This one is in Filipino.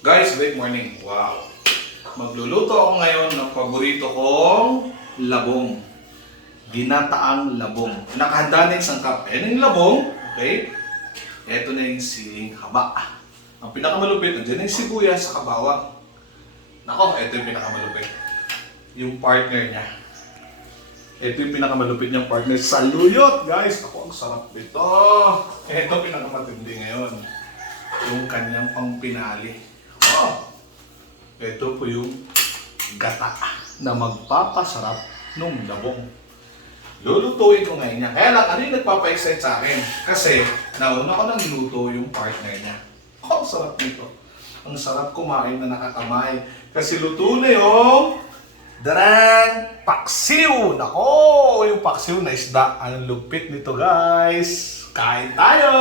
Guys, great morning. Wow. Magluluto ako ngayon ng paborito kong labong. Ginataang labong. Nakahanda na yung sangkap. Ayan yung labong. Okay? Ito na yung siling haba. Ang pinakamalupit, nandiyan na yung sibuyas sa bawang. Nako, ito yung pinakamalupit. Yung partner niya. Ito yung pinakamalupit niyang partner sa luyot, guys. Ako, ang sarap nito. Ito pinakamatindi ngayon. Yung kanyang pangpinali. Oh, ito po yung gata na magpapasarap nung labong. Lulutuin ko ngayon niya. Kaya lang, ano yung nagpapa-excite sa akin? Kasi, nauna ko nang luto yung partner niya. Oh, ang sarap nito. Ang sarap kumain na nakakamay. Kasi luto na yung darang paksiw. Nako, yung paksiw na isda. Anong lupit nito, guys. Kain tayo!